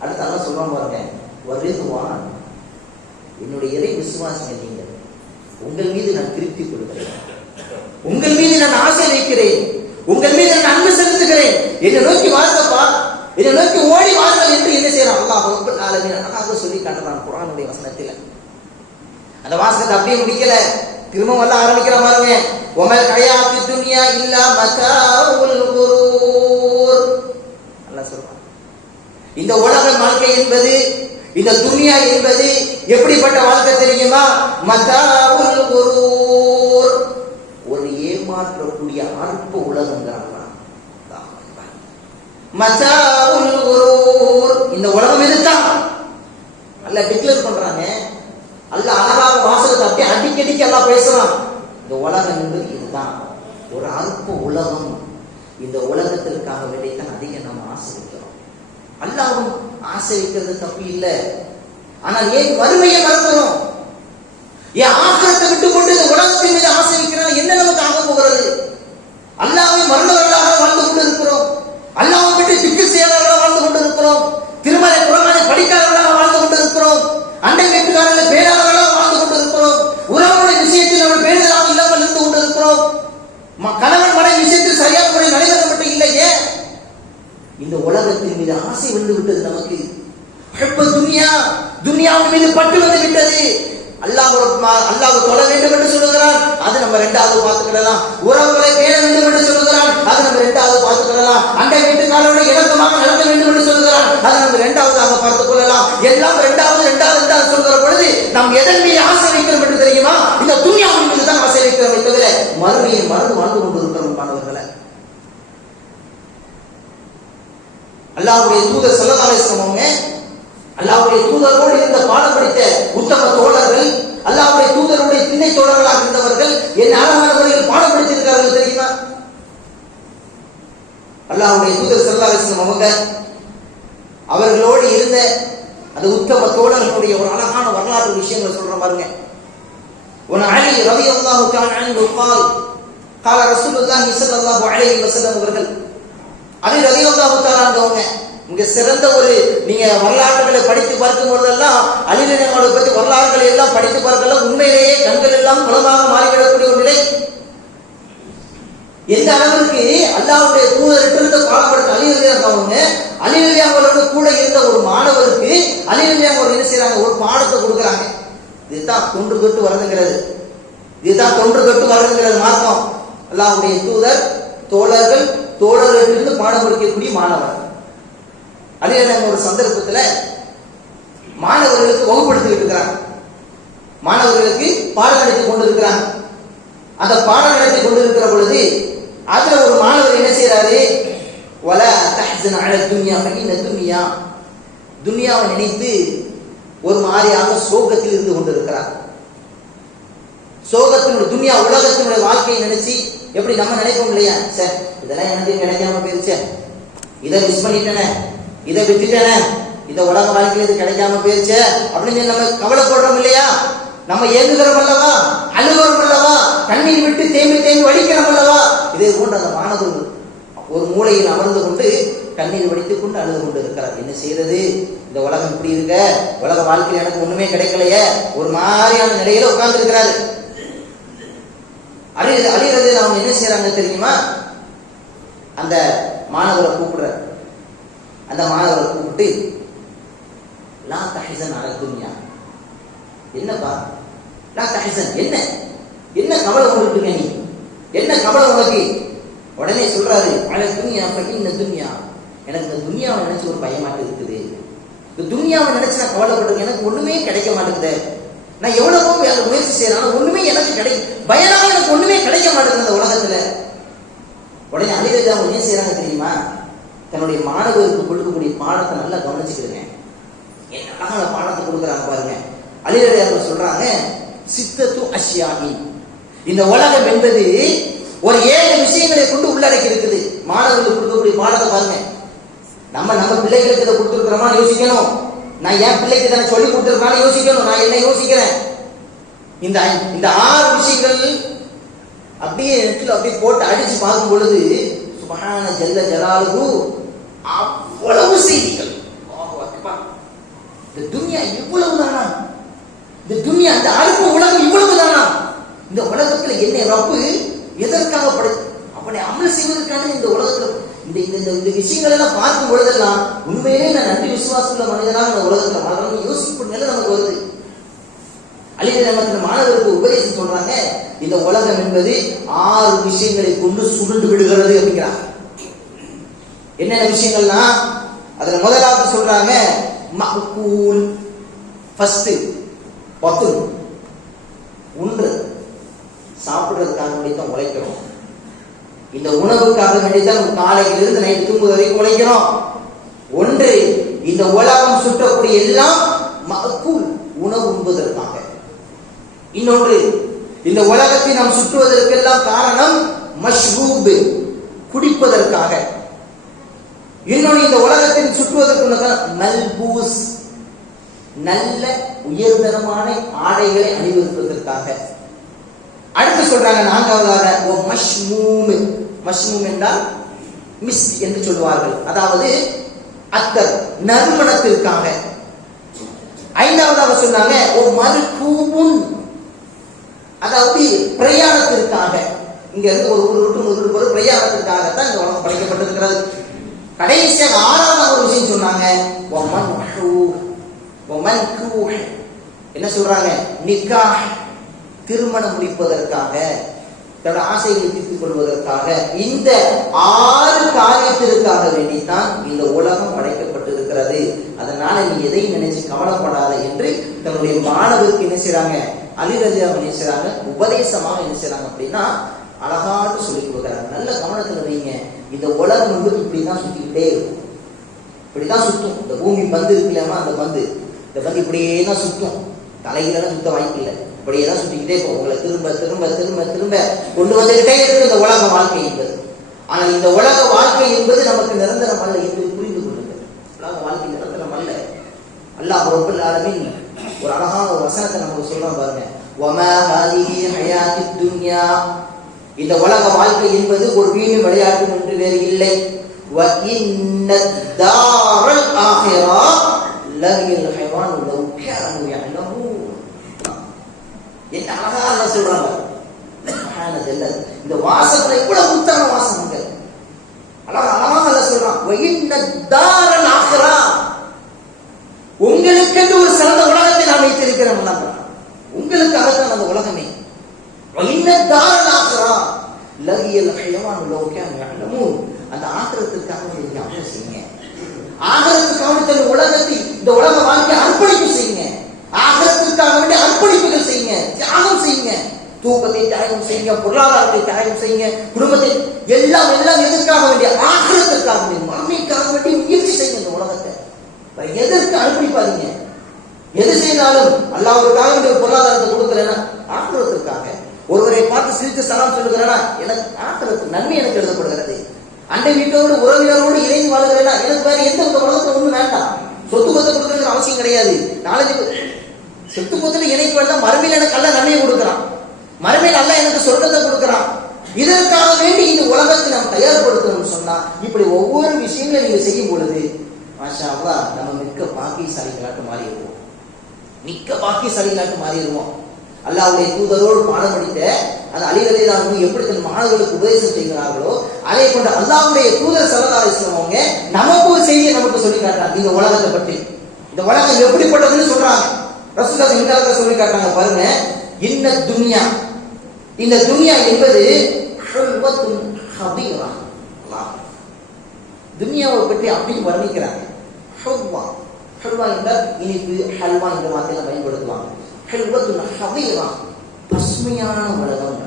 அடுத்து அல்லாஹ் சொல்றான் பாருங்க, வரிதுவான், என்னுடைய இறை விசுவாசிகள் நீங்கள், உங்கள் மீது நான் திருப்தி கொள்கிறேன், உங்கள் மீது நான் ஆசை வைக்கிறேன், உங்கள் மீது நான் அன்பு செலுத்துகிறேன், என்னை நோக்கி வாருங்கப்பா, என்னை நோக்கி ஓடி வாருங்கள் என்று என்ன செய்யறான் அல்லாஹ் ரப்பல் ஆலமீன் அழகாக சொல்லி காட்டுறான் குர்ஆனுடைய வசனத்தில். அந்த வாசகத்தை அப்படியே முடிக்கல, திரும்ப எல்லாம் ஆரம்பிக்கிற பாருங்க, வமல் ஹயாத்து துன்யா இல்லா மதாஉல் குரூர். அல்லாஹ் சொல்றான், இந்த உலக வாழ்க்கை என்பது, இந்த துன்யா என்பது எப்படிப்பட்ட வாழ்க்கை தெரியுமா? மதாஉல் குரூர், ஒரு ஏமாற்றக்கூடிய அற்ப உலகங்கிறான். மதாஉல் குரூர், இந்த உலகம் இதுதான் அல்லாஹ் டிக்ளேர் பண்றாங்க. அல்லாஹ் அழகாக வாசகத்தை அப்படியே அடிக்கடிக்கு எல்லாம் பேசுறான். இந்த உலகம் என்பது இதுதான், ஒரு அற்ப உலகம். இந்த உலகத்திற்காக வேண்டித்தான் அதிகம் நம்ம ஆசை வைக்கிறோம். அல்லாஹ்வும் ஆசை வைக்கிறது தப்பு இல்லை, ஆனால் ஏன் வறுமையை மறக்கிறோம்? ஏன் ஆக்கிரத்தை விட்டு கொண்டு இந்த உலகத்தின் மீது ஆசை வைக்கிறான்? என்ன நமக்கு ஆக போகிறது? அல்லாஹ்வை மறந்தவர்களாக வாழ்ந்து கொண்டு இருக்கிறோம், அல்லாஹ்வை விட்டு திக்கு செய்யாதவர்களாக வாழ்ந்து கொண்டு இருக்கிறோம், திருமலை குர்ஆனை படிக்காதவர்களாக வாழ்ந்து கொண்டு இருக்கிறோம், அண்டை வீட்டுக்காரர்கள் பேராதவர்களாக வாழ்ந்து கொண்டு இருக்கிறோம், உறவுடைய விஷயத்தில் நம்ம பேருதலாக இல்லாமல் இருந்து கொண்டு இருக்கிறோம், கணவன் மனைவி விஷயத்தில் சரியான முறை நடைபெறப்பட்டு இல்லையே. இந்த உலகத்தின் மீது ஆசை வந்து விட்டது நமக்கு. துன்யா, துன்யாவின் மீது பட்டு வந்து விட்டது. அல்லாஹ் தொழ வேண்டும் என்று சொல்லுகிறான், அது நம்ம இரண்டாவது பார்த்துக்கிடலாம். உறவுகளை பேண வேண்டும் என்று சொல்லுகிறான், அது நம்ம இரண்டாவது பார்த்துக்கிடலாம். அண்டை வீட்டுக்காரோட இணக்கமாக நடக்க வேண்டும் என்று சொல்லுகிறான், அதை நம்ம இரண்டாவதாக பார்த்துக் கொள்ளலாம். எல்லாம் இரண்டாவது சொல்கிற பொழுது நாம் எதன் மீது ஆசை வைக்கிறோம் என்று தெரியுமா? இந்த துன்யாவின் மீது தான் ஆசை வைக்கிறோம் தவிர மறுமையை மறந்து வாழ்ந்து கொண்டு இருக்கிறோம். மாணவர்களை, அல்லாஹ்வுடைய தூதர் ஸல்லல்லாஹு அலைஹி வஸல்லம் அவங்க, அல்லாஹ்வுடைய தூதரோடு இருந்த பாடம் படித்த உத்தம தோழர்கள், அல்லாஹ்வுடைய தூதருடைய திண்ணை தோழர்களாக இருந்தவர்கள் என்ன அழகான முறையில் பாடம் படித்திருக்கிறார்கள் தெரியுமா? அல்லாஹ்வுடைய தூதர் ஸல்லல்லாஹு அலைஹி வஸல்லம் அவங்க அவர்களோடு இருந்த அந்த உத்தம தோழர்களுடைய ஒரு அழகான வரலாற்று விஷயங்களை சொல்றோம் பாருங்க. ஒன் அலி ரலியல்லாஹு தஆலா அன்ஹு قال قال رسول الله صلى الله عليه وسلم அவர்கள், அலி ரலியல்லாஹு தஆலா அவங்க இங்க சிறந்த ஒரு, நீங்க வரலாறுகளை படித்து பார்க்கும் போதெல்லாம் அலி ரலியல்லாஹு பற்றி வரலாறுகளை எல்லாம் படித்து பார்க்கலாம், உண்மையிலேயே கண்கள் எல்லாம் குளமாக மாறிவிடக்கூடிய ஒரு நிலை. எந்த அளவிற்கு அல்லாஹ்வுடைய தூதர் இருந்த பாடப்படுத்த அலி ரலியல்லாஹு அவங்க, அலி ரலியல்லாஹு கூட இருந்த ஒரு மாணவருக்கு அலி ரலியல்லாஹு என்ன செய்றாங்க, ஒரு பாடத்தை கொடுக்குறாங்க. இதுதான் தொன்று தொட்டு வருதுங்கிறது, இதுதான் தொன்று தொட்டு வருதுங்கிறது மார்க்கம். அல்லாஹ்வுடைய தூதர் தோழர்கள், தோழர்களிலிருந்து பாடம் படிக்கக்கூடிய மாணவர். அலி ரலியல்லாஹு ஒரு சந்தர்ப்பத்தில் மாணவர்களுக்கு வகுப்படுத்திட்டு இருக்கிறாங்க, மாணவர்களுக்கு பாடம் நடத்தி கொண்டு இருக்கிறாங்க. அந்த பாடம் நடத்தி கொண்டு இருக்கிற பொழுது அதுல ஒரு மாணவர் என்ன செய்யறாரு, வலா தஹ்ஸன் அலா துன்யா ஃபஇன்ன துன்யா, துன்யாவை நினைத்து ஒரு மாதிரியாக சோகத்தில் இருந்து கொண்டிருக்கிறார். சோகத்தினுடைய துன்யா உலகத்தினுடைய வாழ்க்கையை நினைச்சு எப்படி நம்ம நினைப்போம் இல்லையா, சார் இதெல்லாம் எனக்கு கிடைக்காம போயிருச்சே, இதை மிஸ் பண்ணிட்டேனே, இதை விட்டுட்டேனே, இதை உலக வாழ்க்கையில் இது கிடைக்காம போயிருச்சே அப்படின்னு நம்ம கவலைப்படுறோம் இல்லையா? நம்ம ஏங்குகிறோம் அல்லவா, அழுகிறோம் அல்லவா, கண்ணீர் விட்டு தேம்பி தேம்பி வடிக்கிறோம் அல்லவா? இதே போன்று அந்த மாணவர்கள் ஒரு மூலையில் அமர்ந்து கொண்டு கண்ணீர் வடித்துக் கொண்டு அழுது கொண்டு இருக்கிறார். என்ன செய்யறது, இந்த உலகம் இப்படி இருக்க, உலக வாழ்க்கையில் எனக்கு ஒண்ணுமே கிடைக்கலையே, ஒரு மாதிரியான நிலையில உட்கார்ந்து இருக்கிறாரு. அழிகிறது அவங்க என்ன செய்யறாங்க தெரியுமா, அந்த மாணவரை கூப்பிடுற, அந்த மாணவரை கூப்பிட்டு லா தஹ்ஸன் அலா துன்யா, என்னப்பா லா தஹ்ஸன், என்ன என்ன கவலை உங்களுக்கு, நீ என்ன கவலை உனக்கு? உடனே சொல்றாரு, அலா துன்யா ஃபஇன்ன துன்யா, எனக்கு இந்த துன்யாவை நினைச்சு ஒரு பயமாட்டு இருக்குது, இந்த துன்யாவை நினைச்சு நான் கவலைப்படுறேன், எனக்கு ஒண்ணுமே கிடைக்க மாட்டேங்குது, நான் எவ்வளவோ முயற்சி செய்யறேன், ஒண்ணுமே எனக்கு பயனாக எனக்கு ஒண்ணுமே கிடைக்க மாட்டேங்குது இந்த உலகத்துல. உடனே அலி ரலியல்லாஹு என்ன செய்யறாங்க தெரியுமா, தன்னுடைய மாணவருக்கு கொடுக்கக்கூடிய பாடத்தை நல்லா கவனிச்சுக்கிடுங்க, என்ன அழகான பாடத்தை கொடுக்குறாங்க பாருங்க. அலி ரலியல்லாஹு சொல்றாங்க, சித்தத்து அஷ்யாஇ, இந்த உலகம் என்பது ஒரு 7 விஷயங்களை கொண்டு உள்ளடக்கி இருக்குது. மாணவர்களுக்கு கொடுக்கக்கூடிய பாடத்தை பாருங்க. நம்ம பிள்ளைகளுக்கு இதை கொடுத்துருக்கிறோமா யோசிக்கணும், நான் என் பிள்ளைக்கு தானே சொல்லி கொடுத்துருக்கான்னு யோசிக்கணும், நான் என்ன யோசிக்கிறேன். இந்த 6 விஷயங்கள் அப்படியே நெட்டில் அப்படியே போட்டு அடிச்சு பார்க்கும் பொழுது சுப்ஹான ஜல்ல ஜலாலுஹு அவ்வளவு செய்திகள். துன்யா இவ்வளவுதானா? இந்த துன்யா, இந்த அல்ப உலகம் இவ்வளவுதானா? இந்த உலகத்துல என்னை ரப்பு எதற்காக அவனை அமல் செய்வதற்கான இந்த உலகத்துல இந்த விஷயங்கள் எல்லாம் பார்க்கும் பொழுதெல்லாம் உண்மையிலே நான் நன்றி விசுவாசமுள்ள மனிதனாக இந்த உலகத்துல வாழ்றோம் யோசிப்பு நிலை நமக்கு வருது. அலி ரஹ்மத்துல்லாஹி மாணவருக்கு உபதேசம் சொல்றாங்க, இந்த உலகம் என்பது 6 விஷயங்களை கொண்டு சுருண்டு விடுகிறது அப்படிங்கிறாங்க. என்னென்ன விஷயங்கள்னா, அதுல முதலாவது சொல்றாங்க மஅகூல், ஃபர்ஸ்ட் பத்துல், ஒன்று சாப்பிடுறதுக்காக வேண்டித்தான் உழைக்கிறோம். இந்த உணவுக்காக வேண்டித்தான் காலையிலிருந்து நைட்டு தூங்குவது வரைக்கும் உழைக்கிறோம். ஒன்று, இந்த உலகம் சுற்றக்கூடிய எல்லாம் மஅகூல், உணவு உண்பதற்காக. இன்னொன்று, இந்த உலகத்தை நாம் சுற்றுவதற்கெல்லாம் காரணம் மஷ்ரூப், குடிப்பதற்காக. இன்னொன்று, இந்த உலகத்தில் சுற்றுவதற்கு மல்பூஸ், நல்ல உயர்தரமான ஆடைகளை அணிவதற்காக. அடுத்து சொல்றாங்க நான்காவதாக மஷ்மூம், மஷ்மூம் என்றால் மிஸ்க் என்று சொல்வார்கள், அதாவது அத்தர், நறுமணத்திற்காக. ஐந்தாவதாக சொன்னாங்க மர்கூபுன், அதாவது பிரயாணத்திற்காக. இங்க இருந்து ஒரு ஊருக்கு ஒரு பிரயாணத்திற்காகத்தான் இந்த உலகம் படைக்கப்பட்டிருக்கிறது. கடைசியாக 6வது ஒரு விஷயம் சொன்னாங்க, என்ன சொல்றாங்க, நிக்காஹ், திருமணம் முடிப்பதற்காக, தன்னோட ஆசைகளை தீர்த்துக் கொள்வதற்காக. இந்த 6 காரியத்திற்காக வேண்டித்தான் இந்த உலகம் படைக்கப்பட்டிருக்கிறது. அதனால நீ எதையும் நினைச்சு கவலைப்படாத என்று தன்னுடைய மாணவருக்கு என்ன செய்றாங்க, அலி ரலியல்லாஹு என்ன செய்றாங்க, உபதேசமாக என்ன செய்றாங்க அப்படின்னா அழகாட்டு சொல்லி கொடுக்குறாங்க. நல்ல கவனத்துல வைங்க, இந்த உலகம் வந்து இப்படிதான் சுத்திக்கிட்டே இருக்கும், இப்படிதான் சுத்தும். இந்த பூமி பந்து இருக்குல்லாமா, அந்த பந்து, இந்த பந்து இப்படியே தான் சுத்தும், தலையில சுத்த வாய்ப்பு இல்லை, இப்படியே தான் சுத்திக்கிட்டே இருக்கும். உங்களை திரும்ப திரும்ப திரும்ப திரும்ப கொண்டு வந்துகிட்டே இருக்கு இந்த உலக வாழ்க்கை என்பது. ஆனால் இந்த உலக வாழ்க்கை என்பது நமக்கு நிரந்தரம் அல்ல என்று புரிந்து கொள்ளுங்கள். உலக வாழ்க்கை நிரந்தரம் அல்ல. அல்லாஹ் ரப்பல் ஆலமீன் ஒரு அழகான ஒரு வசனத்தை நமக்கு சொல்றான் பாருங்க, வமா ஹாதிஹி ஹயாத்தித் துன்யா, இந்த உலக வாழ்க்கை என்பது ஒரு வீண் விளையாட்டு என்று வேறு இல்லை. வ இன்னத் தாரல் ஆஹிரா லஹில் ஹைவான் லவ் கானூ யஅலமூன். என்ன அழகா அல்லாஹ் சொல்றாங்க, இந்த வாசத்துல இவ்வளவு முத்தான வாசனங்க, அழகா அழகா அல்லாஹ் சொல்றான், வ இன்னத் தாரல் ஆஹிரா, உங்களுக்கு ஒரு சிறந்த உலகத்தை நான் வைத்திருக்கிறேன். உங்களுக்காகத்தான் அந்த உலகமே. அந்த ஆகிரத்திற்காக நீங்க அமல் செய்யுங்க, ஆகிரத்துக்காக வேண்டிய உலகத்தை, இந்த உலக வாழ்க்கை அர்ப்பணிப்பு செய்யுங்க, ஆகிரத்திற்காக வேண்டிய அர்ப்பணிப்புகள் செய்யுங்க, தியாகம் செய்யுங்க. தூக்கத்தை தியாகம் செய்யுங்க, பொருளாதாரத்தை தியாகம் செய்யுங்க, குடும்பத்தை எல்லாம் எல்லாம் எதற்காக வேண்டிய ஆகிரத்திற்காக வேண்டிய மறுமைக்காக வேண்டிய முயற்சி செய்யுங்க. இந்த உலகத்தை எதற்கு அனுப்பிப்பாதீங்க. எது செய்தாலும் அல்லாஹ்வுக்காக ஒரு பொருளாதாரத்தை கொடுக்கிறேன்னா ஆக்கிரத்திற்காக. ஒருவரை பார்த்து சிரித்து சலாம் சொல்லுகிறேன்னா எனக்கு ஆக்கிரத்து நன்மை எனக்கு எழுதப்படுகிறது. அண்டை வீட்டோடு உறவினரோடு இணைந்து வாழ்கிறேன்னா எனக்கு வேற எந்த உலகத்தை ஒண்ணு வேண்டாம். சொத்து கொத்த கொடுக்கறது அவசியம் கிடையாது. நாளைக்கு சொத்து கொத்துல இணைக்கு வேண்டாம், மறுமையில் எனக்கு அல்ல நன்மையை கொடுக்கிறான், மறுமையில் அல்ல எனக்கு சொர்க்கத்தை கொடுக்கிறான். இதற்காக வேண்டி இந்த உலகத்தை நாம் தயார்படுத்தணும்னு சொன்னா இப்படி ஒவ்வொரு விஷயங்களை நீங்க செய்யும் பொழுது மாஷா அல்லாஹ் நம்ம மிக்க பாக்கியசாலிகளாட்டு மாறிடுவோம், மிக்க பாக்கியசாலிகளாட்டு மாறிடுவோம். அல்லாஹ்வுடைய தூதரோடு பாடம் படித்த அந்த அலி ரலியல்லாஹு அன்ஹு எப்படி தன் மாணவர்களுக்கு உபதேசம் செய்கிறார்களோ அதே போன்று அல்லாஹ்வுடைய தூதர் ஸல்லல்லாஹு அலைஹி வஸல்லம் அவங்க நமக்கு ஒரு செய்தியை நமக்கு சொல்லி காட்டுறாங்க. இந்த உலகத்தை பற்றி, இந்த உலகம் எப்படிப்பட்டதுன்னு சொல்றாங்க. ரசூலுல்லாஹ் இந்த சொல்லி காட்டுறாங்க பாருங்க, இன்ன துன்யா, இந்த துன்யா என்பது ஹுல்வத்துன் ஹதீரா. அல்லாஹ் துன்யாவை பற்றி அப்படி வர்ணிக்கிறாங்க. ஹுல்வா, ஹுல்வா என்றால் இனிப்பு, ஹல்வா என்ற வார்த்தையை பயன்படுத்துவாங்க. ஹுல்வத்துன் ஹதீரா, பசுமையான உலகம்,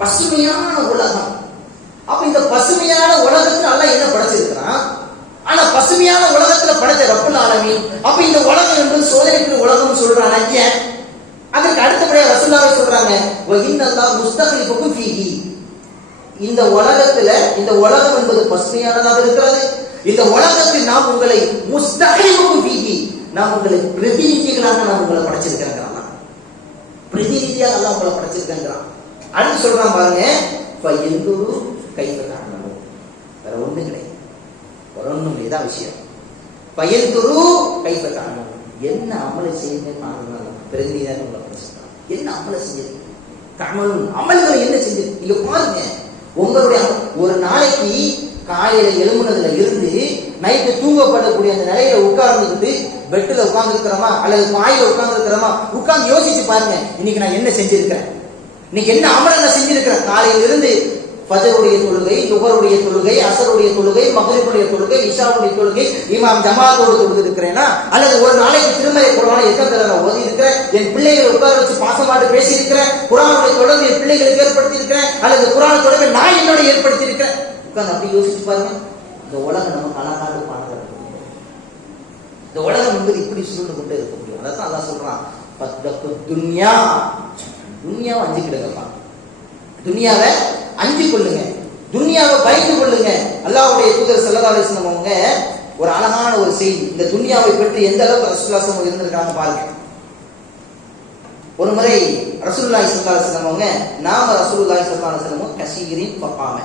பசுமையான உலகம். அப்ப இந்த பசுமையான உலகத்துல அல்லாஹ் என்ன படைச்சிருக்கிறான்? ஆனா பசுமையான உலகத்துல படைத்த ரப்பல் ஆலமீன் அப்ப இந்த உலகம் என்பது சோதனைக்குரிய உலகம் சொல்றான். ஏன்? அதற்கு அடுத்தபடியா ரசூலுல்லாஹ் சொல்றாங்க, வ இன்னல்லாஹ் முஸ்தக்லிஃபுக்கும் ஃபீஹி, இந்த உலகத்துல, இந்த உலகம் என்பது பசுமையானதாக இருக்கிறது. இந்த உலகத்தில் நாம் உங்களை முஸ்தக்லிஃபுக்கும் ஃபீஹி, நாம் உங்களை பிரதிநிதிகளாக நான் உங்களை படைச்சிருக்கிறேன், பிரதிநிதியாக அல்லாஹ் உங்களை படைச்சிருக்கிறான். அடுத்து சொல்றான் பாருங்க, ஃபயந்துரு கைஃப தஅமலூன், வேற ஒண்ணும் கிடையாது, வேற ஒண்ணும் இதான் விஷயம். பயந்துரு கைப்பற்றாங்க. என்ன அமலை செய்யுங்க பிரதிநிதியாக உங்களை சொல்றாங்க. என்ன அமலை செஞ்சது கமலும் அமல்களை என்ன செஞ்சது நீங்க பாருங்க. உங்களுடைய ஒரு நாளைக்கு காலையில எழுமுனதுல இருந்து நைட்டு தூங்கப்படக்கூடிய அந்த நிலையில உட்கார்ந்துக்கிட்டு பெட்டுல உட்கார்ந்து இருக்கிறோமா அல்லது பாயில உட்கார்ந்து இருக்கிறோமா, உட்கார்ந்து யோசிச்சு பாருங்க. இன்னைக்கு நான் என்ன செஞ்சிருக்கிறேன், இன்னைக்கு என்ன அமலை செஞ்சிருக்கிறேன். காலையில இருந்து ஃபஜ்ருடைய தொழுகை, லுஹருடைய தொழுகை, அஸருடைய தொழுகை, மக்ரிபுடைய தொழுகை, இஷாவுடைய தொழுகை, இமாம் ஜமாத்தோடு தொழுது இருக்கிறேனா, அல்லது ஒரு நாளைக்கு திருமறை குர்ஆனை எத்தனை தடவை ஓதி இருக்கிறேன், என் பிள்ளைகளை உட்கார வச்சு பாசமாட்டு பேசி இருக்கிறேன், குர்ஆனுடைய தொடர்பு என் பிள்ளைகளுக்கு ஏற்படுத்தி இருக்கிறேன், அல்லது குர்ஆன் தொடர்பை நான் என்னோட ஏற்படுத்தி இருக்கிறேன். உட்கார்ந்து அப்படி யோசிச்சு பாருங்க. இந்த உலகம் நமக்கு அழகாடு பாடம். இந்த உலகம் என்பது இப்படி சுருண்டு கொண்டே இருக்க முடியும். அதான் அல்லாஹ் சொல்றான், துன்யா துன்யாவை அஞ்சுக்கிடுங்கப்பா, துன்யாவை அஞ்சு கொள்ளுங்க, துன்யாவை பயந்து கொள்ளுங்க. அல்லாஹ்வுடைய தூதர் ஸல்லல்லாஹு அலைஹி வஸல்லம் அவங்க ஒரு அழகான ஒரு செய்தி, இந்த துன்யாவை பற்றி எந்த அளவுக்கு ரசூலுல்லாஹி ஸல்லல்லாஹு அலைஹி வஸல்லம் இருந்திருக்காங்க பாருங்க. ஒரு முறை ரசூலுல்லாஹி ஸல்லல்லாஹு அலைஹி வஸல்லம் அவங்க நாம ரசூலுல்லாஹி ஸல்லல்லாஹு அலைஹி வஸல்லம் கஷீரின் ஃபகாம,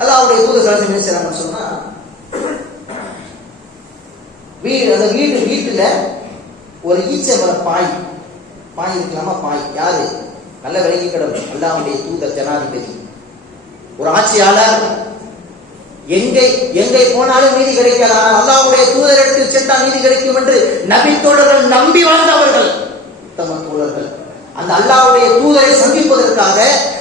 அல்லாஹ்வுடைய தூதர் ஸல்லல்லாஹு அலைஹி வஸல்லம் என்ன சொன்னா, வீட்டுல ஒரு ஈச்சை மர பாய் இருக்கலாமா, பாய் யாரு நல்ல விலகி கிடக்கும், அல்லாஹ்வுடைய தூதர் ஜனாதிபதி, ஒரு ஆட்சியாளர், எங்கே போனாலும் நீதி கிடைக்காது, ஆனால் அல்லாஹ்வுடைய தூதரிடத்தில் சென்றால் நீதி கிடைக்கும் என்று நபி தோழர்கள் நம்பி வாழ்ந்தவர்கள், உத்தம தோழர்கள். அந்த அல்லாஹ்வுடைய தூதரை சந்திப்பதற்காக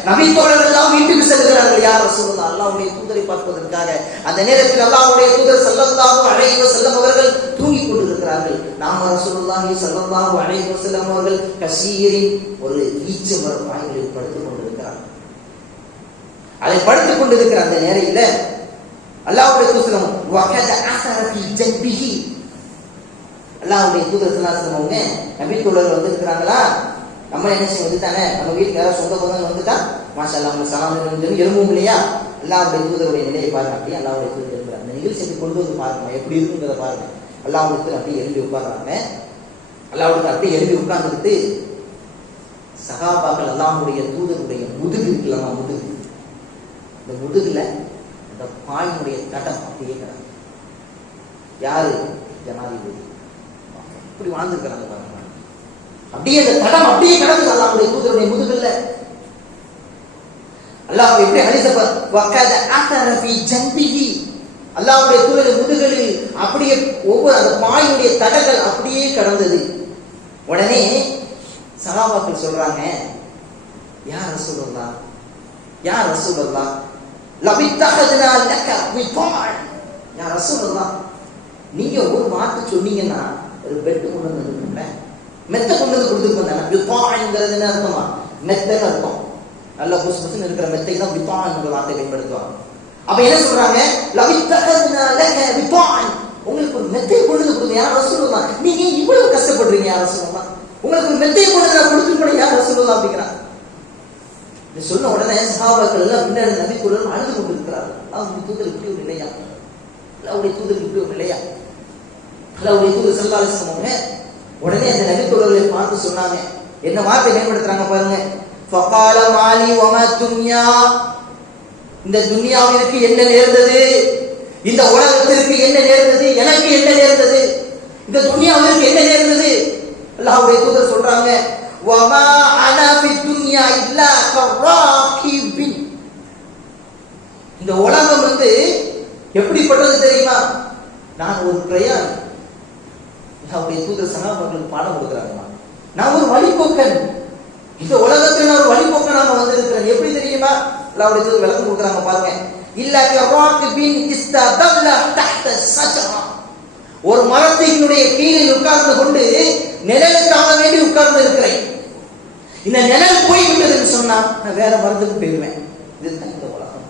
நபி தோழர்கள் எல்லாம் வீட்டுக்கு செல்கிறார்கள். யார் ரசூலுல்லாஹ் அல்லாஹ்வுடைய தூதரை பார்ப்பதற்காக. அந்த நேரத்தில் அல்லாஹ்வுடைய தூதர் ஸல்லல்லாஹு அலைஹி வஸல்லம் அவர்கள் தூங்கிக் கொண்டிருக்கிறார்கள். நாம ரசூலுல்லாஹி ஸல்லல்லாஹு அலைஹி வஸல்லம் அவர்கள் கஷீரின் ஒரு ஈச்ச மர பாய்களில் படுத்துக் கொண்டிருக்கிறார்கள். அதை படுத்துக் கொண்டிருக்கிற அந்த நேரத்தில் அல்லாஹ்வுடைய தூதர் வகத அஸர ஃபீ ஜன்பிஹி, அல்லாஹ்வுடைய தூதர் ஸல்லல்லாஹு அலைஹி வஸல்லம் அவங்க நபி தோழர்கள் வந்திருக்கிறாங்களா, நம்ம என்ன செய்ய வந்துட்டானே, நம்ம வீட்டுக்கு யாராவது சொந்த பந்தங்கள் வந்துட்டா மாஷா அல்லாஹ் அவங்க சலாம் எலும்பும் இல்லையா. அல்லாஹ்வுடைய தூதருடைய நிலையை பாருங்க. அப்படியே அல்லாஹ்வுடைய தூதர் இருக்கிறார். அந்த நிகழ்ச்சியை கொண்டு வந்து பாருங்க, எப்படி இருக்குங்கிறத பாருங்க. அல்லாஹ்வுடைய தூதர் அப்படியே எழுப்பி உட்கார்றாங்க. அல்லாஹ்வுடைய அப்படியே எழுப்பி உட்கார்ந்துட்டு சஹாபாக்கள் அல்லாஹ்வுடைய தூதருடைய முதுகு இருக்கலாமா, முதுகு, இந்த முதுகுல அந்த பாயினுடைய தடம் அப்படியே கிடக்கு. யாரு ஜனாதிபதி இப்படி வாழ்ந்துருக்கிறாங்க பாருங்க. அப்படியே அந்த தடம் அப்படியே கிடக்குது அல்லாஹ்வுடைய தூதருடைய முதுகுல. அல்லாஹ் எப்படி ஹதீஸ வகத அஸர ஃபீ ஜன்பிஹி, அல்லாஹ்வுடைய தூதருடைய முதுகில் அப்படியே ஒவ்வொரு அந்த பாயினுடைய தடங்கள் அப்படியே கடந்தது. உடனே சஹாபாக்கள் சொல்றாங்க, யா ரசூலுல்லாஹ், யா ரசூலுல்லாஹ் லபித்தஹதுனா லக விதான், யா ரசூலுல்லாஹ் நீங்க ஒரு வார்த்தை சொன்னீங்கன்னா ஒரு பெட் கொண்டு வந்துருக்கீங்க, மெத்த கொண்டு வந்து கொடுத்துருக்கோம். விதான்ங்கிறது என்ன அர்த்தமா, மெத்தன்னு அர்த்தம். நல்ல புஸ் புஸ்ன்னு இருக்கிற மெத்தை தான் விதான்ங்கிற வார்த்தை பயன்படுத்துவாங்க. அப்ப என்ன சொல்றாங்க, லபித்தஹதுனா லக விதான், உங்களுக்கு ஒரு மெத்தை கொண்டு வந்து கொடுங்க யா ரசூலுல்லாஹ், நீங்க இவ்வளவு கஷ்டப்படுறீங்க யா ரசூலுல்லாஹ், உங்களுக்கு ஒரு மெத்தை கொண்டு வந்து கொடுத்துருக்கோம் யா ரசூலுல்லாஹ் அப்படிங்கிறாங்க. இது சொன்ன உடனே சஹாபாக்கள் எல்லாம் பின்னாடி நபி தோழர்கள் அழுது கொண்டிருக்கிறார்கள். அல்லாஹ்வுடைய தூதர் இப்படி ஒரு நிலையா, அல்லாஹ்வுடைய தூதர் இப்படி ஒரு நிலையா. அல்லாஹ்வுடைய தூதர் ஸல்லல்லாஹு அலைஹி வஸல்லம் உடனே அந்த நபி தோழர்களை பார்த்து சொன்னாங்க, என்ன வார்த்தை பயன்படுத்துறாங்க பாருங்க, ஃபகால மாலி வமா துன்யா, இந்த துன்யாவிற்கு என்ன நேர்ந்தது, இந்த உலகத்திற்கு என்ன நேர்ந்தது, எனக்கு என்ன நேர்ந்தது, இந்த துன்யாவிற்கு என்ன நேர்ந்தது. அல்லாஹ்வுடைய தூதர் சொல்றாங்க, வமா அனா ஃபி துன்யா இல்லா கராகிபின், இந்த உலகம் எப்படிப்பட்டது தெரியுமா, நான் ஒரு பிரயாணி. அல்லாஹ்வுடைய தூதர் சஹாபாக்களுக்கு பாடம் கொடுக்குறாங்க, நான் ஒரு வழிபோக்கன், இந்த உலகத்துல நான் ஒரு வழிபோக்கனாக வந்திருக்கிறேன். எப்படி தெரியுமா, அல்லாஹ்வுடைய தூதர் விளக்கம் கொடுக்குறாங்க பாருங்க, இல்லா கராகிபின் இஸ்ததல்ல தஹ்த ஷஜரா, ஒரு மரத்தினுடைய கீழே உட்கார்ந்து கொண்டு நிழலுக்காக வேண்டி உட்கார்ந்து இருக்கிறேன். இந்த நிழல் போய்விட்டதுன்னு சொன்னா நான் வேற மரத்துக்கு போயிடுவேன். இதுதான் இந்த உலகம்,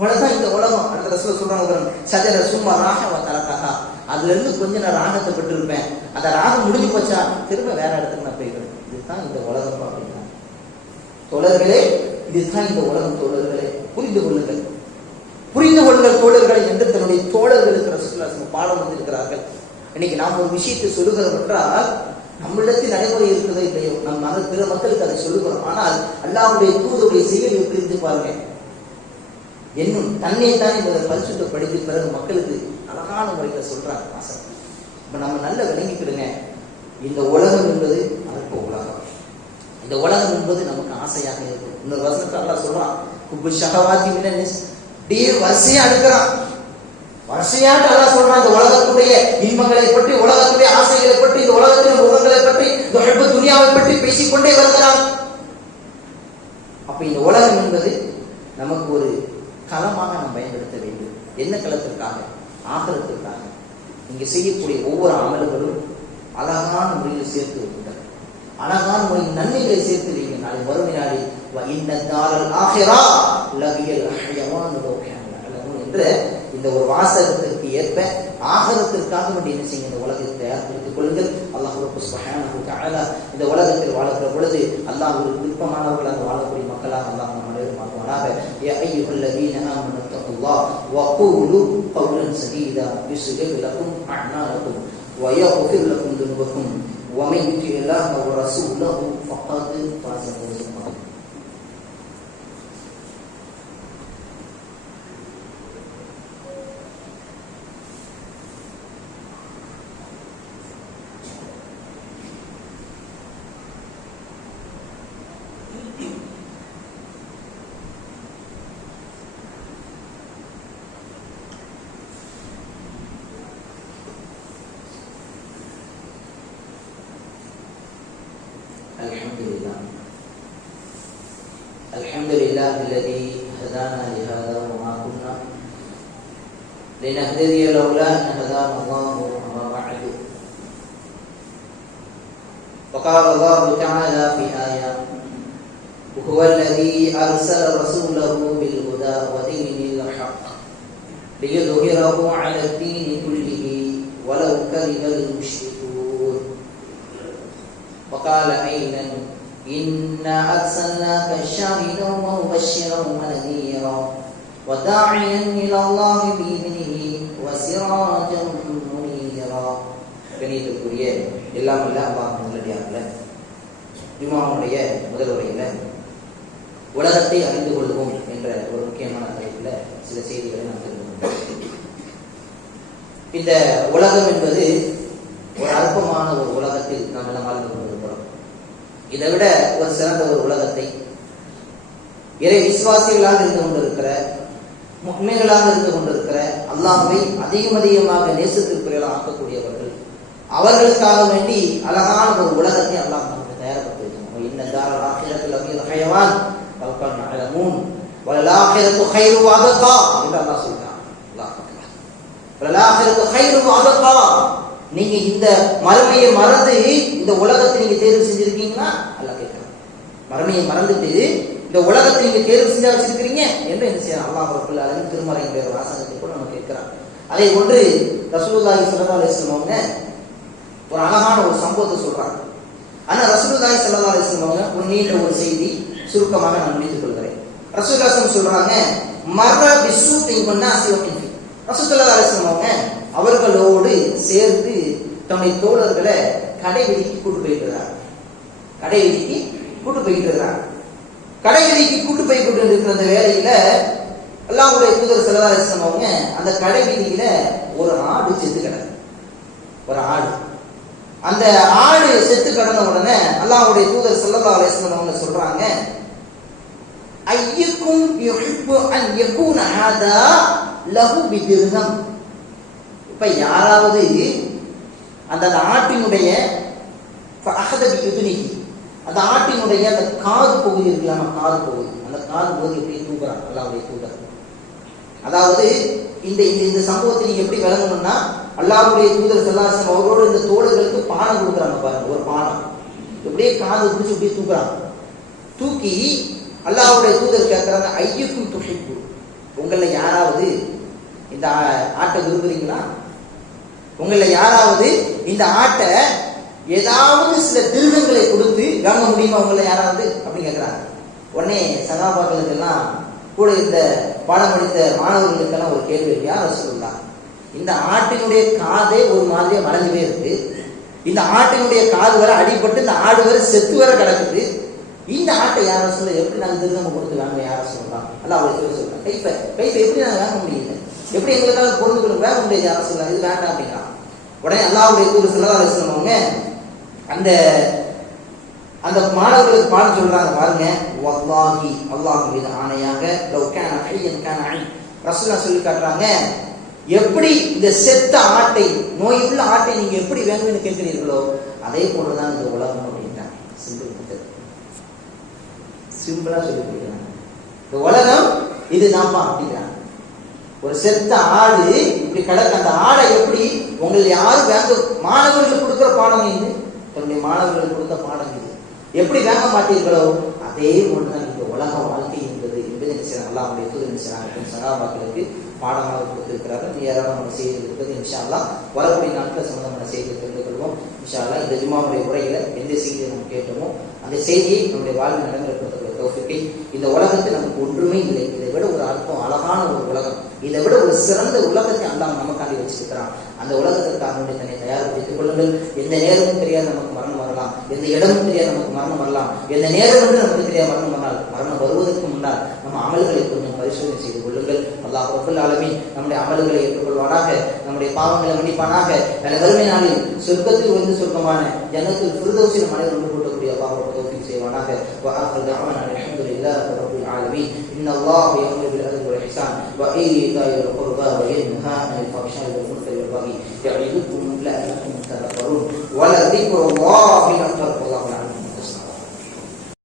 உலகம் இந்த உலகம். அடுத்த ரசூல் சொல்றாங்க, சஜர சும்மா ராக தரக்காக, அதுல இருந்து கொஞ்சம் நான் ராகத்தை பெற்றிருப்பேன், அந்த ராகம் முடிஞ்சு போச்சா திரும்ப வேற இடத்துக்கு நான் போயிடுவேன். இதுதான் இந்த உலகம் அப்படின்னா தோழர்களே, இதுதான் இந்த உலகம். தோழர்களே புரிந்து கொள்ளுங்கள், புரிந்து கொள்ளுங்கள் தோழர்கள் என்று தன்னுடைய தோழர்களுக்கு ரசூலுல்லாஹ் பாடம் வந்திருக்கிறார்கள். இன்னைக்கு நாம் ஒரு விஷயத்தை சொல்லுகிறோம் என்றால் நம்மளிடத்தில் நடைமுறை இருக்கிறதோ இல்லையோ, நம்ம பிற மக்களுக்கு அதை சொல்லுகிறோம். ஆனால் அல்லாஹ்வுடைய தூதருடைய செயல் எப்படி இருந்து பாருங்க. என்னும் தன்னைத்தான் என்பதை பரிசுத்தப்படுத்தி பிறகு மக்களுக்கு அழகான முறையில் சொல்றாங்க வாசகம். இப்ப நம்ம நல்ல விளங்கிக்கிடுங்க, இந்த உலகம் என்பது அற்ப உலகம். இந்த உலகம் என்பது நமக்கு ஆசையாக இருக்கும். இன்னொரு வசனத்தை அல்லாஹ் சொல்றான், குப்பு ஷஹவாத்தி மினன் நிஸ், அப்படியே வரிசையா அடுக்கிறான். வரிசையாட்டு அல்லாஹ் சொல்றான் இந்த உலகத்துடைய இன்பங்களை பற்றி, உலகத்துடைய ஆசைகளை பற்றி, இந்த உலகத்தின் முகங்களை பற்றி, இந்த துனியாவை பற்றி பேசிக்கொண்டே வருகிறான். அப்ப இந்த உலகம் என்பது நமக்கு ஒரு களமாக நாம் பயன்படுத்த வேண்டும். என்ன களத்திற்காக? ஆகரத்திற்காக. இங்க செய்யக்கூடிய ஒவ்வொரு அமல்களும் அழகான முறையில் சேர்த்து வைக்கின்றன. அழகான முறையில் நன்மைகளை சேர்த்து வைங்க. நாளை வறுமை நாளில் என்ற இந்த ஒரு வாசகத்திற்கு ஏற்ப ஆகரத்திற்காக வேண்டிய என்ன செய்யுங்க, இந்த உலகத்தை தயார்படுத்திக் கொள்ளுங்கள். அல்லாஹ் சுப்ஹானஹு வ தஆலா இந்த உலகத்தில் வாழுகிற பொழுது அல்லாஹ்வுக்கு விருப்பமானவர்களாக வாழக்கூடிய மக்களாக அல்லாஹ் நம் அனைவரும் ஆக்குவானாக. யா அய்யுஹல்லதீன ஆமனு தக்குல்லாஹ் வ கூலு கௌலன் சதீதா யுஸ்லிஹ் லக்கும் அஅமாலக்கும் வ யக்ஃபிர் லக்கும் துனுபக்கும் வ மன் யுத்திஇல்லாஹ வ ரசூலஹு ஃபக்கத் ஃபாஸ ஃபௌஸன் அஸீமா. الحمد لله الذي هدانا لهذا وما كنا لنهتدي لولا أن هدانا الله وما بعد. وقال الله تعالى في آية وهو الذي أرسل رسوله بالهدى ودين الحق ليظهره على الدين كله ولو كره المشركون. وقال أيضا إنا أرسلناك شاهدا ومبشرا ونذيرا وداعيا إلى الله بإذنه وسراجا منيرا. கணியத்திற்குரிய எல்லாம் அல்ல அல்லாஹ் நல்லடியார்களே, ஜும்ஆவுடைய முதல் உரையில உலகத்தை அறிந்து கொள்வோம் என்ற ஒரு முக்கியமான தலைப்புல சில செய்திகளை நாம் தெரிந்து கொண்டோம். இந்த உலகம் என்பது ஒரு அற்பமான ஒரு உலகத்தில் நாம் எல்லாம் வாழ்ந்து கொண்டிருக்கிறோம். இதை விட ஒரு சிறந்த ஒரு உலகத்தை இறை விசுவாசிகளாக இருந்து கொண்டிருக்கிற, முஃமின்களாக இருந்து கொண்டிருக்கிற, அல்லாஹ்வை அதிகமாக நேசத்திற்குரியவர்களாக ஆக்கக்கூடியவர்கள், அவர்களுக்காக வேண்டி அழகான ஒரு உலகத்தை அல்லாஹ் நமக்கு தயார்படுத்தி வைக்கணும். இன்ன தாரல் ஆখিরাতুல் லஃபீல் ஹயவான் வல்கான் அலமூன் வல் ஆখিরাத்து கைரு வ அபகா என்று அல்லாஹ் சொல்றான். அல்லாஹ் அக்பர். வல் ஆখিরাத்து கைரு வ அபகா. நீங்க இந்த மறுமையை மறந்து இந்த உலகத்தை நீங்க தேர்வு செஞ்சிருக்கீங்களா? அல்லாஹ் கேட்கிறான். மறுமையை மறந்துட்டு இந்த உலகத்தை நீங்க தேர்வு செஞ்சா வச்சிருக்கிறீங்க என்று என்ன செய்யலாம்? அல்லாஹ் ரப்பல் ஆலமீன் திருமறையினுடைய வாசகத்தை கூட நம்ம கேட்கிறான். அதே ஒன்று ரசூலுல்லாஹி ஸல்லல்லாஹு அலைஹி வஸல்லம் அவங்க ஒரு அழகான ஒரு சம்பவத்தை சொல்றாங்க. ஆனா ரசூலுல்லாஹி ஸல்லல்லாஹு அலைஹி வஸல்லம் அவங்க ஒரு நீண்ட ஒரு செய்தி சுருக்கமாக நான் முடித்துக் கொள்கிறேன். ரசூலுல்லாஹி சொல்றாங்க, மர்ர பிஸ்ஸூத்தின் வன்னாஸி வகிஃபி. ரசூலுல்லாஹி அலைஹி வஸல்லம் அவங்க அவர்களோடு சேர்ந்து தம்முடைய தோழர்களை கடை வீதிக்கு கூட்டு போயிட்டு இருக்கிறார். கடை வீதிக்கு கூட்டு போயிட்டு இருக்கிறார். கடை வீதிக்கு கூட்டு போய் கொண்டு இருக்கிற அந்த வேலையில அல்லாஹ்வுடைய தூதர் ஸல்லல்லாஹு அலைஹி வஸல்லம் அவங்க அந்த கடை வீதியில ஒரு ஆடு செத்து கிடக்கு. ஒரு ஆடு, அந்த ஆடு செத்து கிடந்த உடனே அல்லாஹ்வுடைய தூதர் ஸல்லல்லாஹு அலைஹி வஸல்லம் அவங்க சொல்றாங்க, ஐயக்கும் யுஹிப்பு அன் யகூன ஹாதா லஹு பிதிர்ஹம். இப்ப யாராவது அந்த ஆட்டினுடைய அந்த ஆட்டினுடைய அந்த காது பகுதி இருக்கலாம், காது பகுதி, அந்த காது பகுதி எப்படி தூக்குறான் அல்லாஹ்வுடைய தூதர். அதாவது இந்த இந்த சம்பவத்தை நீங்க எப்படி விளங்கணும்னா, அல்லாஹ்வுடைய தூதர் ஸல்லல்லாஹு அலைஹி வஸல்லம் அவரோடு இந்த தோழர்களுக்கு பானம் கொடுக்குறாங்க பாருங்க. ஒரு பானம் எப்படியே காது பிடிச்சி அப்படியே தூக்குறாங்க. தூக்கி அல்லாஹ்வுடைய தூதர் கேட்கிறாங்க, ஐயுக்கும் துஹிப்பு, உங்கள யாராவது இந்த ஆட்டை விரும்புறீங்களா? உங்கள யாராவது இந்த ஆட்டை ஏதாவது சில திருகங்களை கொடுத்து வாங்க முடியுமா உங்களை யாராவது அப்படின்னு கேட்கிறாங்க. உடனே சகாபாக்களுக்கு எல்லாம் கூட இந்த பாடம் படித்த மாணவர்களுக்கெல்லாம் ஒரு கேள்வி, யார் ரசூலுல்லாஹ், இந்த ஆட்டினுடைய காதே ஒரு மாதிரியா வளைஞ்சுவே இருக்கு, இந்த ஆட்டினுடைய காது வரை அடிபட்டு இந்த ஆடு வரை செத்து வரை கிடக்குது, இந்த ஆட்டை யார சொல்ல எப்படி நாங்கள் திரும்ப கொடுத்து வாங்க யார சொல்லலாம் அல்ல அவளை சொல்றாங்க கைப்பை எப்படி நாங்கள் வாங்க முடியல, எப்படி எங்களுக்காக பொருந்துகளுக்கு வாங்க முடியாது யார சொல்லலாம், இது வேண்டாம் அப்படிங்கிறான். உடனே அல்லாஹ்வுடைய தூதர் ஸல்லல்லாஹு அலைஹி வஸல்லம் அவங்க அந்த மாணவர்களுக்கு பாடம் சொல்றாங்க பாருங்க. வல்லாஹி அல்லாஹ் மீது ஆணையாக லவ் கான ஹய்யன் கான ஐ ரசூலுல்லாஹ் சொல்லி காட்டுறாங்க, எப்படி இந்த செத்த ஆட்டை நோயுள்ள ஆட்டை நீங்க எப்படி வேணும்னு கேட்கிறீர்களோ அதே போலதான் இந்த உலகம் அப்படின்றாங்க. சிம்பிளா சொல்லி கொடுக்குறாங்க. இந்த உலகம் இதுதான்ப்பா அப்படிங்கிறாங்க. ஒரு செத்த ஆடு இப்படி கிடக்கு, அந்த ஆடை எப்படி உங்களை யாரும் வேங்க, மாணவர்களுக்கு கொடுக்குற பாடம் இது, தன்னுடைய மாணவர்களுக்கு கொடுத்த பாடம் இது, எப்படி வேங்க மாட்டீர்களோ அதே போலதான் இந்த உலக வாழ்க்கை என்பது நினைச்சாங்க. அல்லாஹ்வுடைய தூதர் நினைச்சாங்க சகாபாக்களுக்கு பாடமாக கொடுத்திருக்கிறார்கள். ஏராளமான செய்தி இருக்கிறது. இன்ஷா அல்லாஹ் வரக்கூடிய நாட்கள் சம்பந்தமான செய்தியை தெரிந்து கொள்வோம். இன்ஷா அல்லாஹ் இந்த ஜும்மாவுடைய உரையில எந்த செய்தியை நம்ம கேட்டோமோ அந்த செய்தியை நம்முடைய வாழ்வில் நடைமுறைப்படுத்தக்கூடிய தௌஃபீக்கை, இந்த உலகத்தில் நமக்கு ஒன்றுமே இல்லை, இதை விட ஒரு அற்பம் அழகான ஒரு உலகம், இதை விட ஒரு சிறந்த உலகத்தை அல்லாஹ் நமக்காண்டி வச்சிருக்கிறான். அந்த உலகத்திற்கு அவனுடைய தன்னை தயார்படுத்திக் கொள்ளுங்கள். எந்த நேரமும் தெரியாது நமக்கு மரணம் வரலாம், எந்த இடமும் தெரியாது நமக்கு மரணம் வரலாம், எந்த நேரம் என்று நமக்கு தெரியாது மரணம் வரலாம். மரணம் வருவதற்கு முன்னால் நம்ம அமல்களை கொஞ்சம் பரிசோதனை செய்து கொள்ளுங்கள். அல்லாஹ் ரப்பல் ஆலமீன் நம்முடைய அமல்களை ஏற்றுக்கொள்வானாக, நம்முடைய பாவங்களை மன்னிப்பானாக. வறுமை நாளில் சொர்க்கத்தில் வந்து சொர்க்கமான ஜன்னத்துல் ஃபிர்தௌஸில் நம் அனைவரும் ஒன்று கூட்டக்கூடிய அல்லாஹ் தௌஃபீக் செய்வானாக. வஆகிரு தஅவானா அல்ஹம்துலில்லாஹி ரப்பில் ஆலமீன். இன்னல்லாஹ யஅமுரு பில் அத்லி வல் இஹ்சான் வ ஈதாஇல் குர்பா வ யன்ஹா அனில் ஃபஹ்ஷாஇ வல் முன்கரி வல் பகி யஇதுக்கும் லஅல்லக்கும் ததக்கரூன் வ லذிக்ருல்லாஹி அக்பர்.